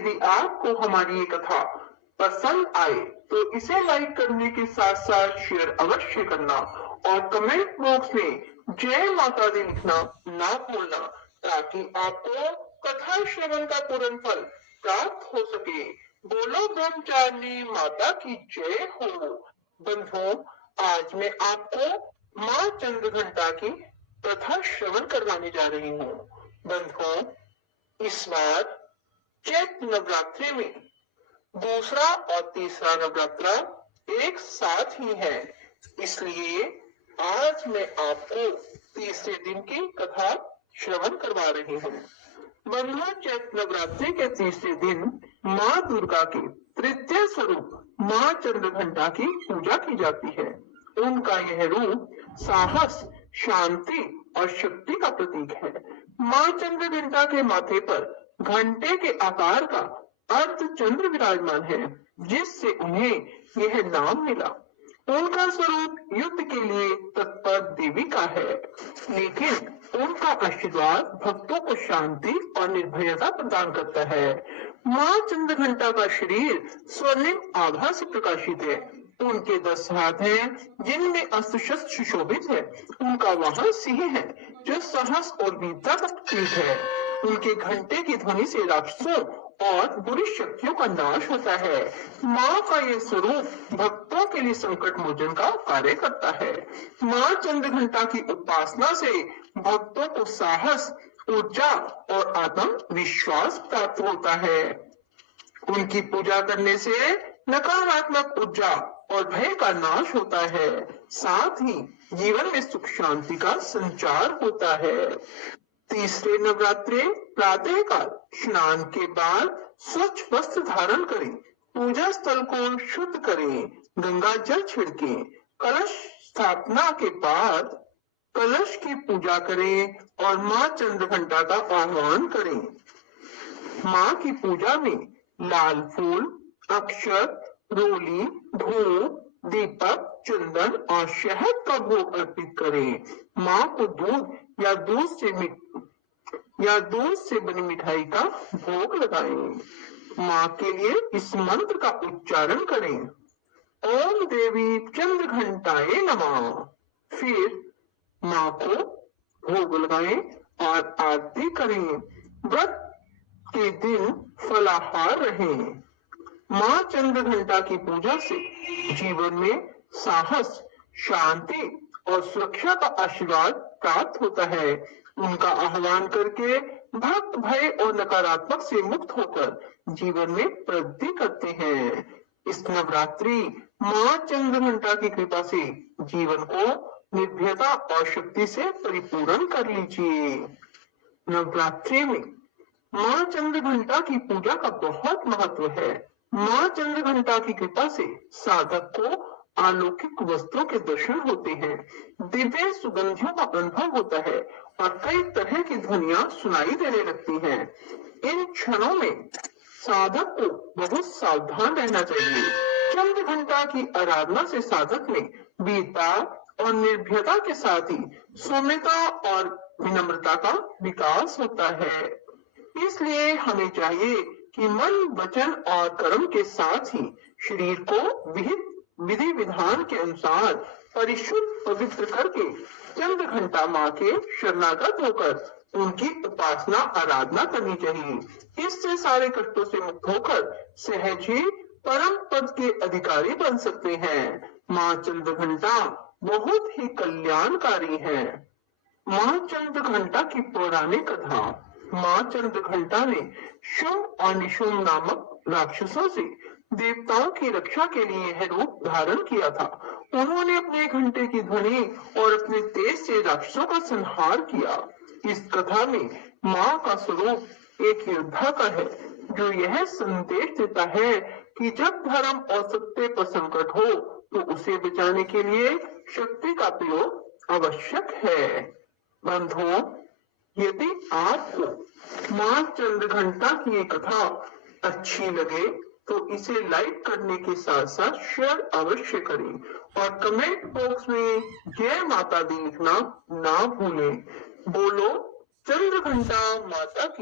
यदि आपको हमारी ये कथा पसंद आए तो इसे लाइक करने के साथ साथ शेयर अवश्य करना और कमेंट बॉक्स में जय माता दी लिखना ना भूलना, ताकि आपको कथा श्रवण का पूर्ण फल प्राप्त हो सके। बोलो ब्रह्मचारिणी माता की जय हो। बंधुओं, आज मैं आपको माँ चंद्रघंटा की कथा श्रवण करवाने जा रही हूँ। बंधुओं, इस बार चैत्र नवरात्रि में दूसरा और तीसरा नवरात्रा एक साथ ही है, इसलिए आज मैं आपको तीसरे दिन की कथा श्रवण करवा रही हूँ। बंधुओं, चैत्र नवरात्रि के तीसरे दिन माँ दुर्गा के तृतीय स्वरूप माँ चंद्रघंटा की पूजा की जाती है। उनका यह रूप साहस, शांति और शक्ति का प्रतीक है। माँ चंद्रघंटा के माथे पर घंटे के आकार का अर्धचंद्र विराजमान है, जिससे उन्हें यह नाम मिला। उनका स्वरूप युद्ध के लिए तत्पर देवी का है, लेकिन उनका आशीर्वाद भक्तों को शांति और निर्भयता प्रदान करता है। माँ चंद्रघंटा का शरीर स्वर्णिम आभा से प्रकाशित है। उनके 10 हाथ हैं, जिनमें अस्त्र शस्त्र सुशोभित है। उनका वाहन सिंह है, जो साहस और वीरता का प्रतीक है। उनके घंटे की ध्वनि से राक्षसों और बुरी शक्तियों का नाश होता है। माँ का ये स्वरूप भक्तों के लिए संकट मोचन का कार्य करता है। माँ चंद्रघंटा की उपासना से भक्तों को साहस, ऊर्जा और आत्मविश्वास प्राप्त होता है। उनकी पूजा करने से नकारात्मक ऊर्जा और भय का नाश होता है। साथ ही जीवन में सुख शांति का संचार होता है। तीसरे नवरात्रे प्रातः काल स्नान के बाद स्वच्छ वस्त्र धारण करें, पूजा स्थल को शुद्ध करें, गंगा जल छिड़कें, कलश स्थापना के बाद कलश की पूजा करें और माँ चंद्रघंटा का आह्वान करें। माँ की पूजा में लाल फूल, अक्षत, रोली, धूप, दीपक, चंदन और शहद का भोग अर्पित करें। माँ को दूध या दूध से बनी मिठाई का भोग लगाएं। माँ के लिए इस मंत्र का उच्चारण करें, ओम देवी चंद्रघंटाए नमः। फिर माँ को भोग लगाएं और आरती करें। व्रत के दिन फलाहार रहें। माँ चंद्रघंटा की पूजा से जीवन में साहस, शांति और सुरक्षा का आशीर्वाद प्राप्त होता है। उनका आह्वान करके भक्त भय और नकारात्मक से मुक्त होकर जीवन में प्रगति करते हैं। इस नवरात्रि माँ चंद्रघंटा की कृपा से जीवन को निर्भयता और शक्ति से परिपूर्ण कर लीजिए। नवरात्रि में माँ चंद्रघंटा की पूजा का बहुत महत्व है। माँ चंद्रघंटा की कृपा से साधक को अलौकिक वस्तुओं के दर्शन होते हैं, दिव्य सुगंधियों का अनुभव होता है और कई तरह की ध्वनियां सुनाई देने लगती हैं। इन क्षणों में साधक को बहुत सावधान रहना चाहिए। चंद्रघंटा की आराधना से साधक में वीरता और निर्भयता के साथ ही सौम्यता और विनम्रता का विकास होता है। इसलिए हमें चाहिए कि मन, वचन और कर्म के साथ ही शरीर को विधि विधान के अनुसार परिशुद्ध पवित्र करके चंद्रघंटा माँ के शरणागत होकर उनकी उपासना आराधना करनी चाहिए। इससे सारे कष्टों से मुक्त होकर सहज ही परम पद के अधिकारी बन सकते हैं। माँ चंद्रघंटा बहुत ही कल्याणकारी है। माँ चंद्रघंटा की पौराणिक कथा। माँ चंद्रघंटा ने शुंभ और निशुंभ नामक राक्षसों से देवताओं की रक्षा के लिए यह रूप धारण किया था। उन्होंने अपने घंटे की ध्वनि और अपने तेज से राक्षसों का संहार किया। इस कथा में माँ का स्वरूप एक योद्धा का है, जो यह संदेश देता है कि जब धर्म और सत्य पर संकट हो तो उसे बचाने के लिए शक्ति का प्रयोग आवश्यक है। बंधुओं, यदि आपको माँ चंद्रघंटा की ये कथा अच्छी लगे तो इसे लाइक करने के साथ साथ शेयर अवश्य करें और कमेंट बॉक्स में जय माता दी लिखना ना भूलें। बोलो चंद्रघंटा माता की